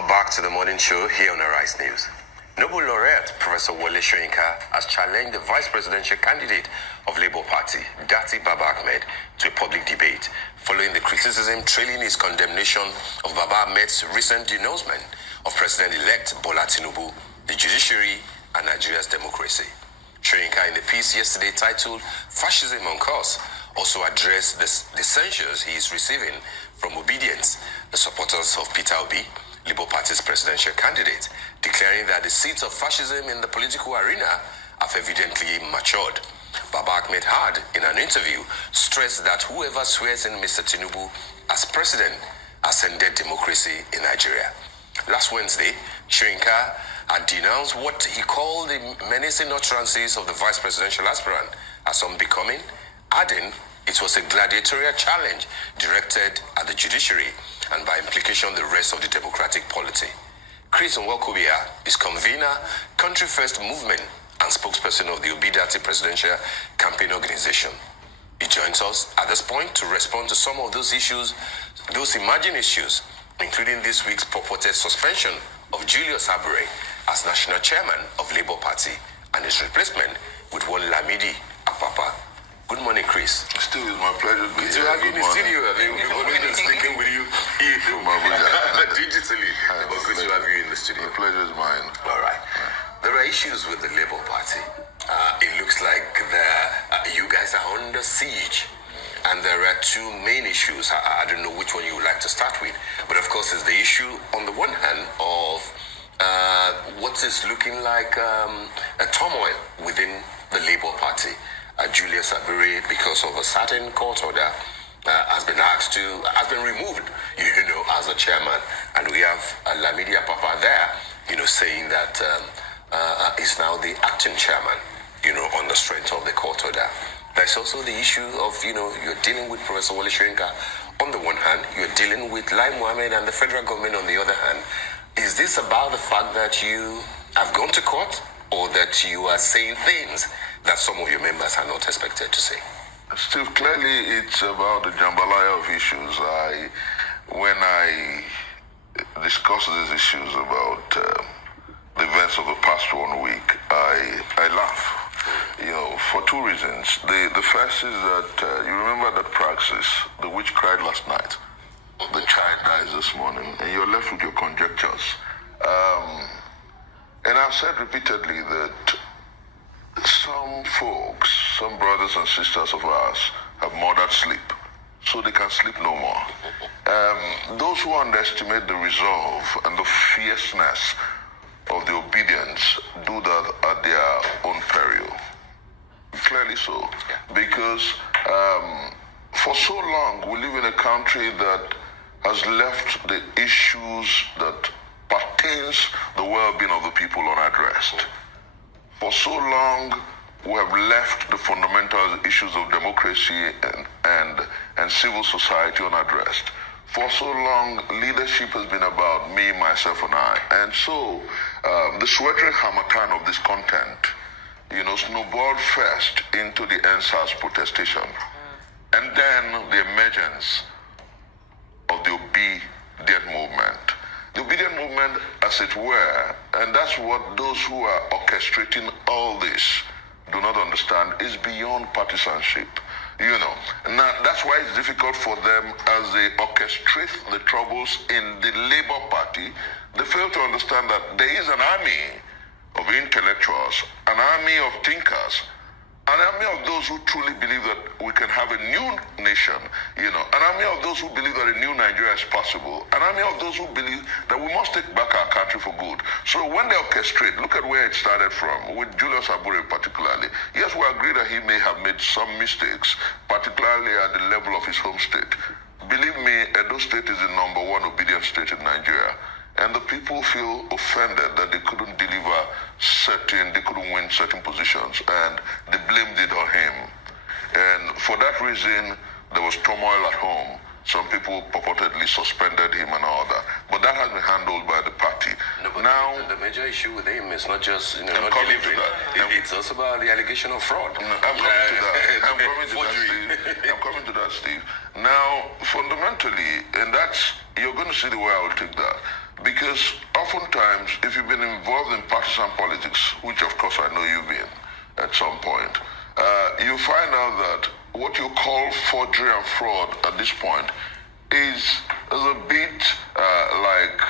Welcome back to the morning show here on Arise News. Nobel laureate Professor Wole Soyinka has challenged the vice presidential candidate of Labour Party, Dati Baba Ahmed, to a public debate following the criticism trailing his condemnation of Baba Ahmed's recent denouncement of President-elect Bola Tinubu, the judiciary, and Nigeria's democracy. Soyinka, in a piece yesterday titled "Fascism on Course," also addressed the censures he is receiving from Obedience, the supporters of Peter Obi, Labour Party's presidential candidate, declaring that the seeds of fascism in the political arena have evidently matured. Baba Ahmed had, in an interview, stressed that whoever swears in Mr. Tinubu as president has ended democracy in Nigeria. Last Wednesday, Soyinka had denounced what he called the menacing utterances of the vice presidential aspirant as unbecoming, adding it was a gladiatorial challenge directed at the judiciary and by implication the rest of the democratic polity. Chris Nwokobia is convener, Country First Movement, and spokesperson of the Obidati Presidential Campaign Organization. He joins us at this point to respond to some of those issues, those emerging issues, including this week's purported suspension of Julius Abure as national chairman of Labour Party and his replacement with one Lamidi Apapa. Good morning, Chris. Still, it's my pleasure to be here. Good to have you in the studio. We've only been speaking with you digitally, but good to have you in the studio. The pleasure is mine. All right. There are issues with the Labour Party. It looks like you guys are under siege. And there are two main issues. I don't know which one you would like to start with. But of course, it's the issue, on the one hand, of what is looking like a turmoil within the Labour Party. Julius Abure, because of a certain court order, has been removed, as a chairman. And we have Lamidi Apapa there, saying that he's now the acting chairman, on the strength of the court order. There's also the issue of, you're dealing with Professor Wole Soyinka on the one hand, you're dealing with Lai Mohammed and the federal government on the other hand. Is this about the fact that you have gone to court, or that you are saying things that some of your members are not expected to say? Steve, clearly it's about the jambalaya of issues. When I discuss these issues about the events of the past 1 week, I laugh. For two reasons. The first is that you remember that praxis, the witch cried last night, the child dies this morning, and you're left with your conjectures. And I've said repeatedly that some folks, some brothers and sisters of ours, have murdered sleep, so they can sleep no more. Those who underestimate the resolve and the fierceness of the obedience do that at their own peril. Clearly so. Because for so long, we live in a country that has left the issues that pertains the well-being of the people unaddressed. For so long, we have left the fundamental issues of democracy and civil society unaddressed. For so long, leadership has been about me, myself, and I. And so, the sweltering harmattan of this content, snowballed first into the NSAS protestation, and then the emergence of the obedient movement. The obedient movement, as it were, and that's what those who are orchestrating all this do not understand, is beyond partisanship. Now that's why it's difficult for them as they orchestrate the troubles in the Labour Party. They fail to understand that there is an army of intellectuals, an army of thinkers, an army of those who truly believe that we can have a new nation, an army of those who believe that a new Nigeria is possible, an army of those who believe that we must take back our country for good. So when they orchestrate, look at where it started from, with Julius Abure particularly. Yes, we agree that he may have made some mistakes, particularly at the level of his home state. Believe me, Edo State is the #1 obedient state in Nigeria. And the people feel offended that they couldn't they couldn't win certain positions, and they blamed it on him. And for that reason, there was turmoil at home. Some people purportedly suspended him and all that. But that has been handled by the party. No, but now, the major issue with him is not just, not delivering. It's also about the allegation of fraud. I'm coming to that. I'm coming to that, Steve. Now, fundamentally, and you're going to see the way I will take that. Because oftentimes, if you've been involved in partisan politics, which of course I know you've been at some point, you find out that what you call forgery and fraud at this point is a bit like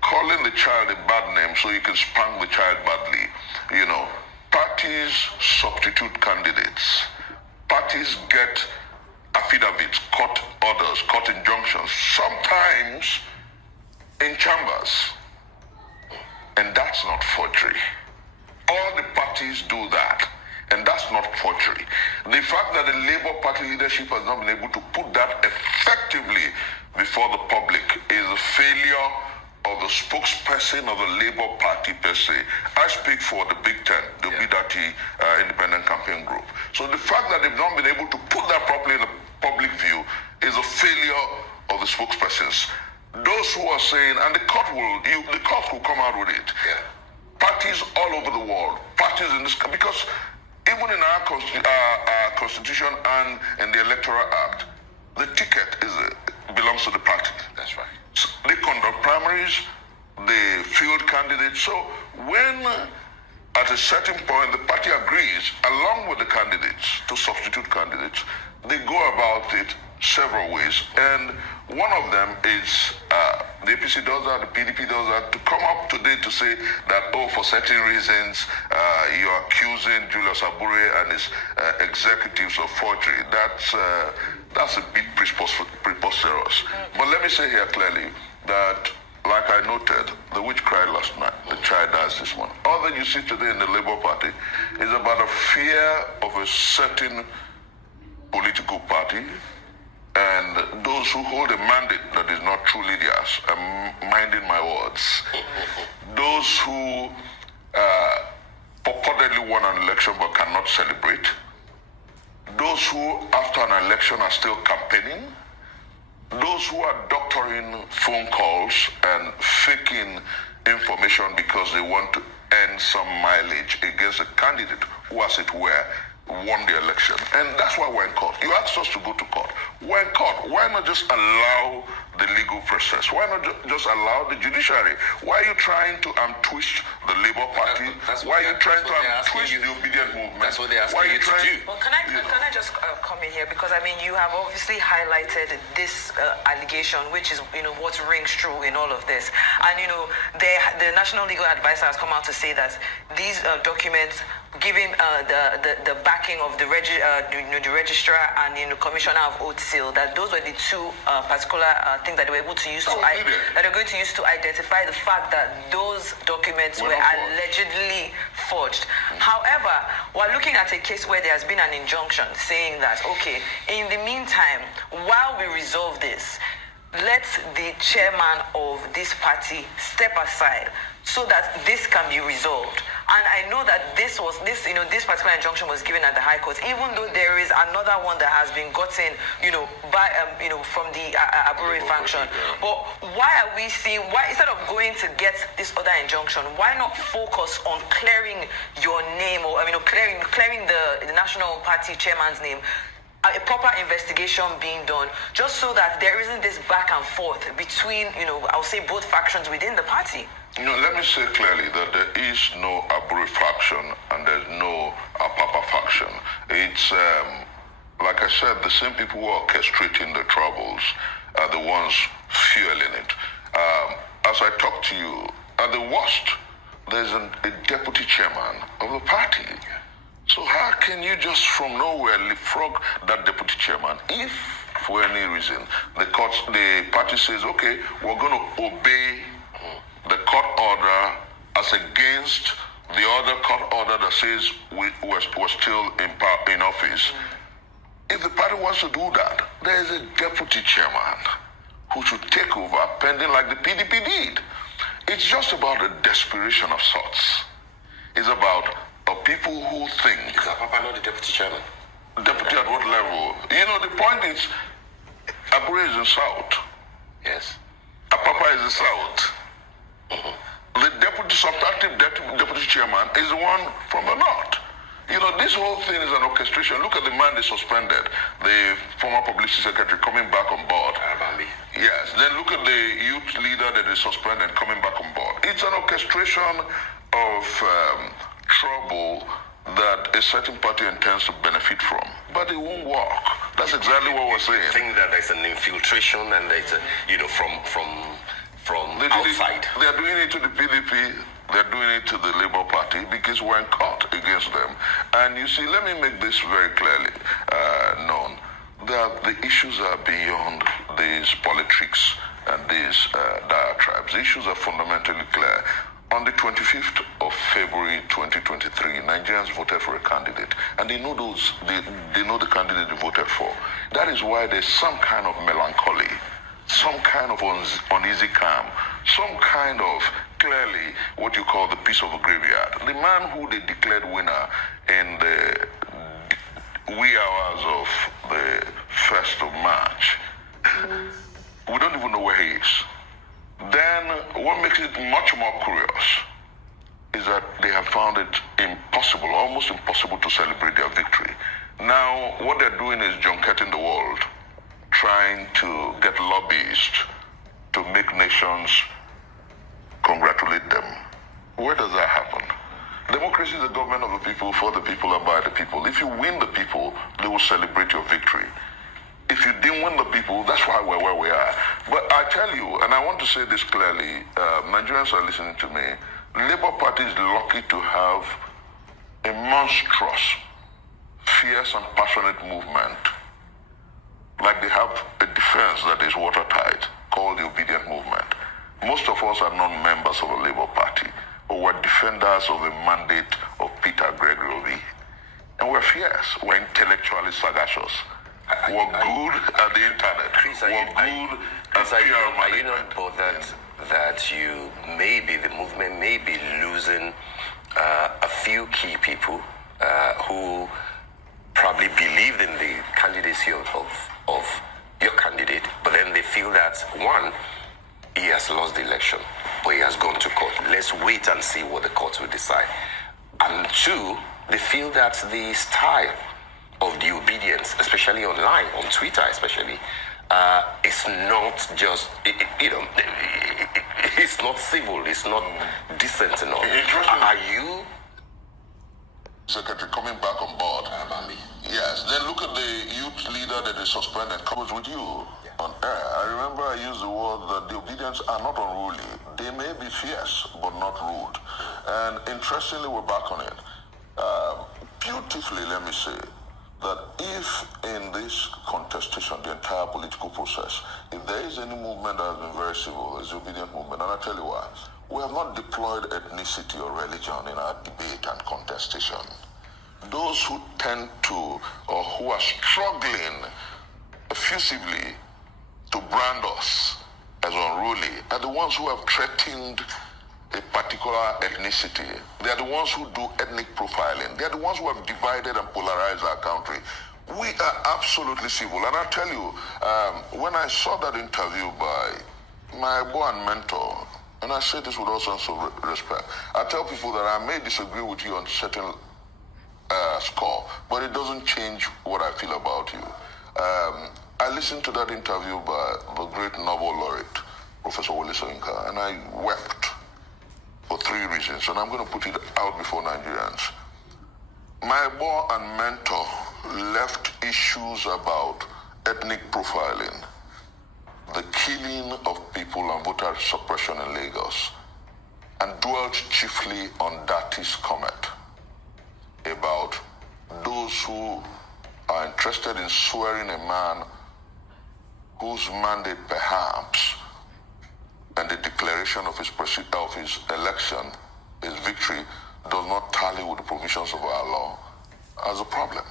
calling the child a bad name so you can spank the child badly. You know, parties substitute candidates. Parties get affidavits, court orders, court injunctions, sometimes in chambers. And that's not forgery. All the parties do that. And that's not forgery. The fact that the Labour Party leadership has not been able to put that effectively before the public is a failure of the spokesperson of the Labour Party per se. I speak for the Big Ten, the BDAT Independent Campaign Group. So the fact that they've not been able to put that properly in the public view is a failure of the spokespersons. Those who are saying, and the court will come out with it. Yeah. Parties all over the world, parties in this, because even in our constitution and in the Electoral Act, the ticket belongs to the party. That's right. So they conduct primaries, they field candidates. So when at a certain point the party agrees, along with the candidates, to substitute candidates, they go about it several ways. And one of them is the APC does that, the PDP does that, to come up today to say that, for certain reasons, you're accusing Julius Abure and his executives of forgery. That's a bit preposterous. But let me say here clearly that, like I noted, the witch cried last night, the child dies this morning. All that you see today in the Labour Party is about a fear of a certain political party, and those who hold a mandate that is not truly theirs. I'm minding my words. Those who purportedly won an election but cannot celebrate. Those who, after an election, are still campaigning. Those who are doctoring phone calls and faking information because they want to earn some mileage against a candidate who, as it were, won the election. And that's why we're in court. You asked us to go to court. We're in court. Why not just allow the legal process? Why not just allow the judiciary? Why are you trying to twist the Labour Party? Why are you trying to twist the obedient movement? That's what they're asking you to do. Well, can I just come in here? Because, I mean, you have obviously highlighted this allegation, which is, what rings true in all of this. And, the National Legal Advisor has come out to say that these documents giving the backing of the registrar and commissioner of oath seal, that those were the two particular things that they were able to use that they're going to use to identify the fact that those documents were allegedly forged. However, we're looking at a case where there has been an injunction saying that, okay, in the meantime, while we resolve this, let the chairman of this party step aside so that this can be resolved. And I know that this particular injunction was given at the High Court, even though there is another one that has been gotten, from the Abure faction. But why instead of going to get this other injunction, why not focus on clearing your name, or clearing the National Party chairman's name? A proper investigation being done, just so that there isn't this back and forth between, I'll say both factions within the party. Let me say clearly that there is no Abure faction and there's no Apapa faction. It's, like I said, the same people who are orchestrating the troubles are the ones fueling it. As I talk to you, at the worst, there's a deputy chairman of the party. So how can you just from nowhere leapfrog that deputy chairman if, for any reason, the party says, okay, we're going to obey the court order as against the other court order that says we're still in office? If the party wants to do that, there is a deputy chairman who should take over pending like the PDP did. It's just about a desperation of sorts. It's about people who think... Is Apapa not the deputy chairman? Deputy at what level? The point is, Abure is in South. Yes. Apapa is in South. The substantive deputy chairman is the one from the North. This whole thing is an orchestration. Look at the man they suspended, the former publicity secretary coming back on board. Arabambi. Yes. Then look at the youth leader that they suspended coming back on board. It's an orchestration of trouble that a certain party intends to benefit from, but it won't work. That's exactly what we're saying. I think that there's an infiltration, and there's from outside. They are doing it to the PDP. They're doing it to the Labour Party because we're in court against them. And you see, let me make this very clearly known that the issues are beyond these politics and these diatribes. The issues are fundamentally clear. On the 25th of February 2023, Nigerians voted for a candidate, and they know they know the candidate they voted for. That is why there's some kind of melancholy, some kind of uneasy calm, some kind of clearly what you call the peace of the graveyard. The man who they declared winner in the wee hours of the 1st of March, we don't even know where he is. Then what makes it much more curious is that they have found it impossible, almost impossible to celebrate their victory. Now, what they're doing is junketing the world, trying to get lobbyists to make nations congratulate them. Where does that happen? Democracy is the government of the people, for the people, and by the people. If you win the people, they will celebrate your victory. If you didn't win the people, that's why we're where we are. But I tell you, and I want to say this clearly, Nigerians are listening to me, Labour Party is lucky to have a monstrous, fierce and passionate movement. Like they have a defense that is watertight, called the Obedient Movement. Most of us are not members of the Labour Party, but we're defenders of the mandate of Peter Gregory Obi. And we're fierce, we're intellectually sagacious. We're good at the internet. Chris, we're good at PR are you management. not both that you the movement may be losing a few key people who probably believed in the candidacy of your candidate, but then they feel that one, he has lost the election, but he has gone to court. Let's wait and see what the courts will decide. And two, they feel that the style of the obedience, especially online, on Twitter especially, it's not just, it's not civil, it's not decent enough. Are you Secretary coming back on board? Yes. Then look at the youth leader that they suspended. Comes with you on air. I remember I used the word that the obedience are not unruly. They may be fierce, but not rude. And interestingly, we're back on it. Beautifully, let me say, that if in this contestation, the entire political process, if there is any movement that has been very civil, it's the obedient movement. And I'll tell you why. We have not deployed ethnicity or religion in our debate and contestation. Those who tend to, or who are struggling effusively to brand us as unruly, are the ones who have threatened a particular ethnicity. They are the ones who do ethnic profiling. They are the ones who have divided and polarized our country. We are absolutely civil. And I tell you, when I saw that interview by my boy and mentor, and I say this with all sense of respect, I tell people that I may disagree with you on certain score, but it doesn't change what I feel about you. I listened to that interview by the great Nobel laureate, Professor Wole Soyinka, and I wept for three reasons, and I'm going to put it out before Nigerians. My boy and mentor left issues about ethnic profiling, the killing of people and voter suppression in Lagos, and dwelt chiefly on Dati's comment about those who are interested in swearing a man whose mandate perhaps and the declaration of his election, his victory, does not tally with the provisions of our law as a problem.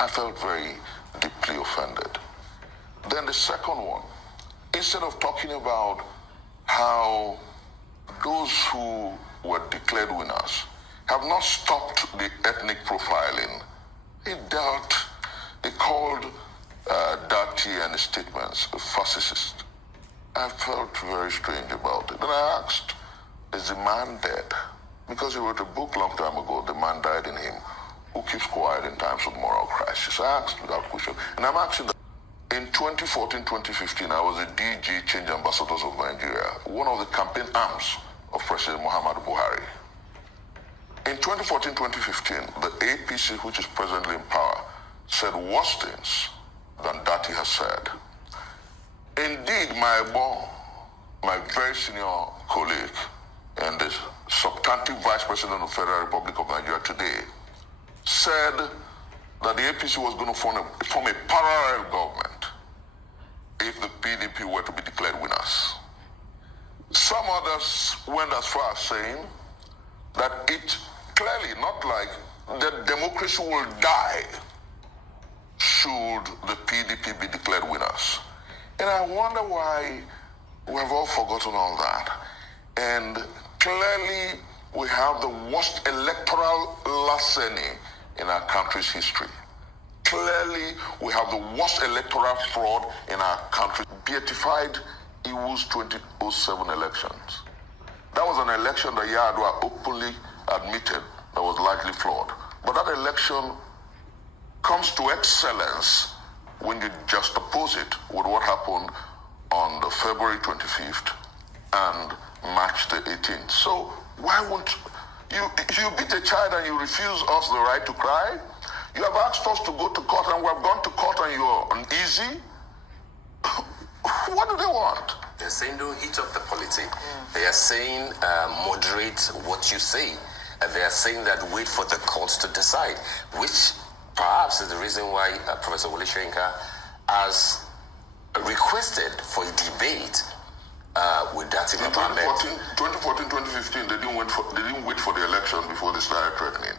I felt very deeply offended. Then the second one, instead of talking about how those who were declared winners have not stopped the ethnic profiling, he called Dati and his statements fascist. I felt very strange about it. And I asked, is the man dead? because he wrote a book long time ago, The Man Died in Him, Who Keeps Quiet in Times of Moral Crisis. I asked that question, and I'm asking that. In 2014-2015, I was a DG Change Ambassadors of Nigeria, one of the campaign arms of President Muhammadu Buhari. In 2014-2015, the APC, which is presently in power, said worse things than that he has said. Indeed, my very senior colleague and the substantive Vice President of the Federal Republic of Nigeria today said that the APC was going to form a parallel government if the PDP were to be declared winners. Some others went as far as saying that it clearly not like that democracy will die should the PDP be declared winners. And I wonder why we have all forgotten all that. And clearly we have the worst electoral larceny in our country's history. Clearly, we have the worst electoral fraud in our country. Beatified Iwu's 2007 elections. That was an election that Yar'Adua openly admitted that was likely flawed. But that election comes to excellence when you juxtapose it with what happened on the February 25th and March the 18th. So why won't you beat a child and you refuse us the right to cry? You have asked us to go to court and we have gone to court and you're uneasy? What do they want? They're saying don't heat up the politics. They are saying moderate what you say. And they are saying that wait for the courts to decide, which perhaps is the reason why Professor Wole Soyinka has requested for a debate with Dati Baba Ahmed. 2014, 2015, they didn't wait for the election before they started threatening.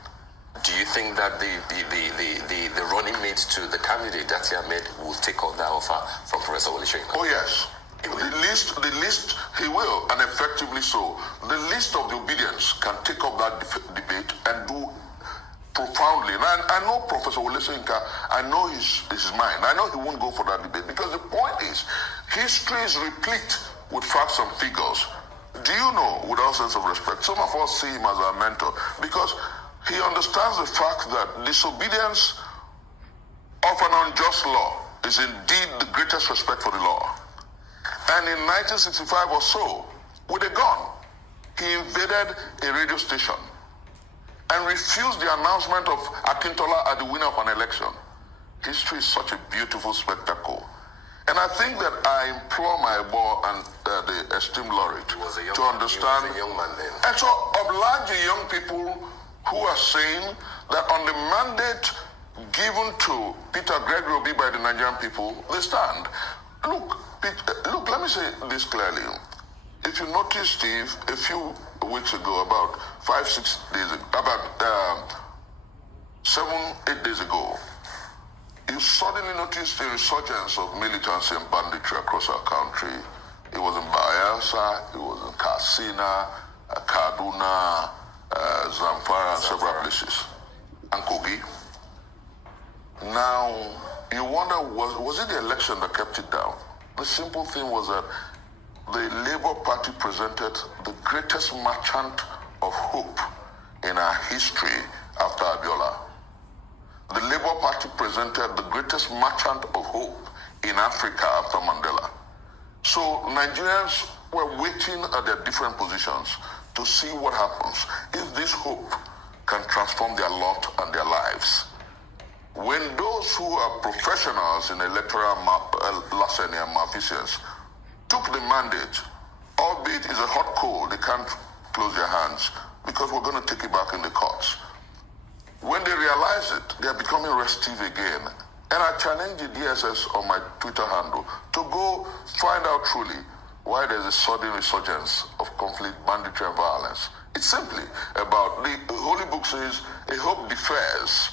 Do you think that the running mates to the candidate, Dati Ahmed, will take on that offer from Professor Wole Soyinka? Oh yes. The list, he will, and effectively so. The list of the obedience can take up that debate and do profoundly. And I know Professor Wole Soyinka, I know his mind. I know he won't go for that debate because the point is, history is replete with facts and figures. Do you know, with all sense of respect, some of us see him as our mentor because he understands the fact that disobedience of an unjust law is indeed the greatest respect for the law. And in 1965 or so, with a gun, he invaded a radio station and refused the announcement of Akintola as the winner of an election. History is such a beautiful spectacle. And I think that I implore my boy and the esteemed laureate to understand. He was a young man then. And so oblige the young people who are saying that on the mandate given to Peter Gregory Obi by the Nigerian people, they stand. Look, let me say this clearly. If you notice, Steve, a few weeks ago, about 5-6 days ago, about 7-8 days ago, you suddenly noticed a resurgence of militancy and banditry across our country. It was in Bayelsa, it was in Katsina, Kaduna, Zamfara, and several places, and Kogi. Now, you wonder, was it the election that kept it down? The simple thing was that the Labour Party presented the greatest merchant of hope in our history after Abiola. The Labour Party presented the greatest merchant of hope in Africa after Mandela. So Nigerians were waiting at their different positions to see what happens if this hope can transform their lot and their lives. When those who are professionals in electoral larceny and malfeasance took the mandate, albeit it's a hot coal, they can't close their hands because we're going to take it back in the courts. When they realize it, they are becoming restive again. And I challenge the DSS on my Twitter handle to go find out truly why there's a sudden resurgence of conflict, banditry, and violence. It's simply about, the Holy Book says, a hope defers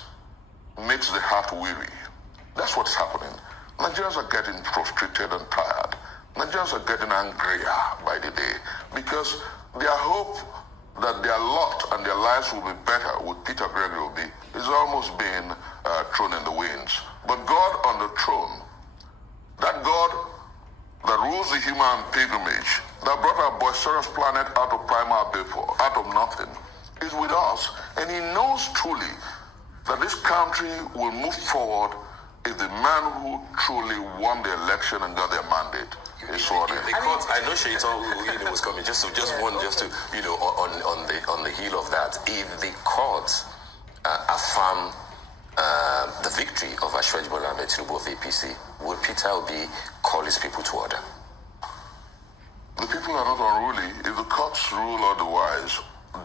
makes the heart weary. That's what's happening. Nigerians are getting frustrated and tired. Nigerians are getting angrier by the day because their hope that their lot and their lives will be better with Peter Gregory Obi is almost being thrown in the winds. But God on the throne, that God that rules the human pilgrimage, that brought our boisterous planet out of primal vapor, out of nothing, is with us, and he knows truly that this country will move forward if the man who truly won the election and got their mandate is sworn in. The court, I know Shaitan was coming. Just to on the heel of that, if the courts affirm the victory of Ashwaji Bola Ahmed Tinubu of APC, will Peter Obi call his people to order? The people are not unruly. If the courts rule otherwise,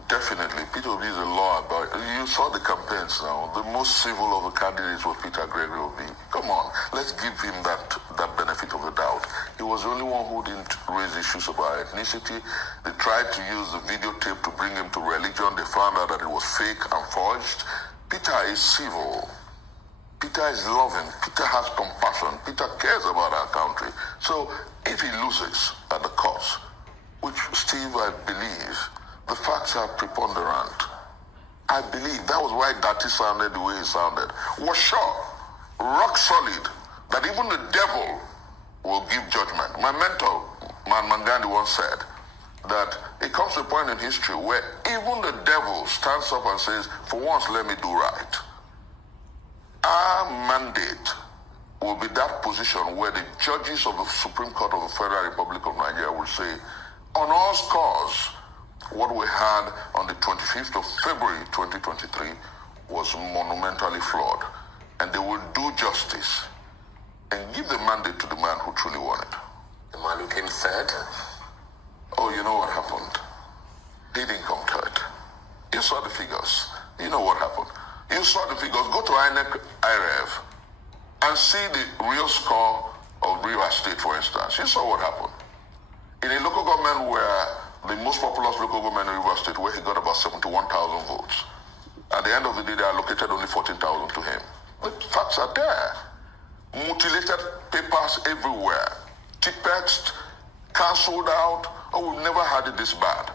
definitely, Peter Obi is a law about. You saw the campaigns now. The most civil of the candidates was Peter Gregory Obi. Come on, let's give him that benefit of the doubt. He was the only one who didn't raise issues about ethnicity. They tried to use the videotape to bring him to religion. They found out that it was fake and forged. Peter is civil. Peter is loving. Peter has compassion. Peter cares about our country. So if he loses at the courts, which, Steve, I believe, the facts are preponderant. I believe that was why Dati sounded the way he sounded. Was sure, rock solid, that even the devil will give judgment. My mentor, Mahatma Gandhi, once said that it comes to a point in history where even the devil stands up and says, for once, let me do right. Our mandate will be that position where the judges of the Supreme Court of the Federal Republic of Nigeria will say, on all scores, what we had on the 25th of February 2023 was monumentally flawed. And they will do justice and give the mandate to the man who truly won it. The man who came third? Oh, you know what happened? He didn't come third. You saw the figures. You know what happened. You saw the figures. Go to INEC IREV and see the real score of Rivers State, for instance. You saw what happened. In a local government where the most populous local government in Rivers State, where he got about 71,000 votes. At the end of the day, they allocated only 14,000 to him. The facts are there. Mutilated papers everywhere. Tipexed, cancelled out. Oh, we've never had it this bad.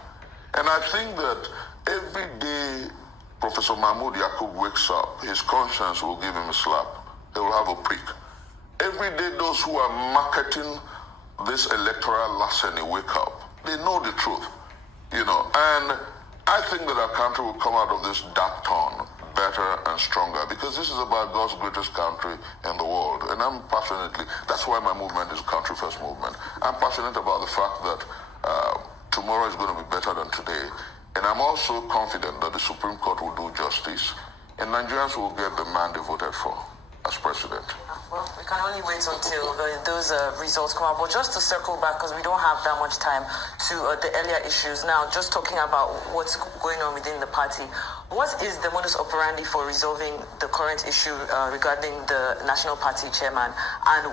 And I think that every day Professor Mahmoud Yakub wakes up, his conscience will give him a slap. He will have a prick. Every day those who are marketing this electoral larceny wake up. They know the truth, and I think that our country will come out of this dark tunnel better and stronger, because this is about God's greatest country in the world. And that's why my movement is a country first movement. I'm passionate about the fact that tomorrow is going to be better than today. And I'm also confident that the Supreme Court will do justice, and Nigerians will get the man they voted for as president. Well, we can only wait until those results come out. But just to circle back, because we don't have that much time, to the earlier issues. Now, just talking about what's going on within the party, what is the modus operandi for resolving the current issue regarding the National Party chairman? And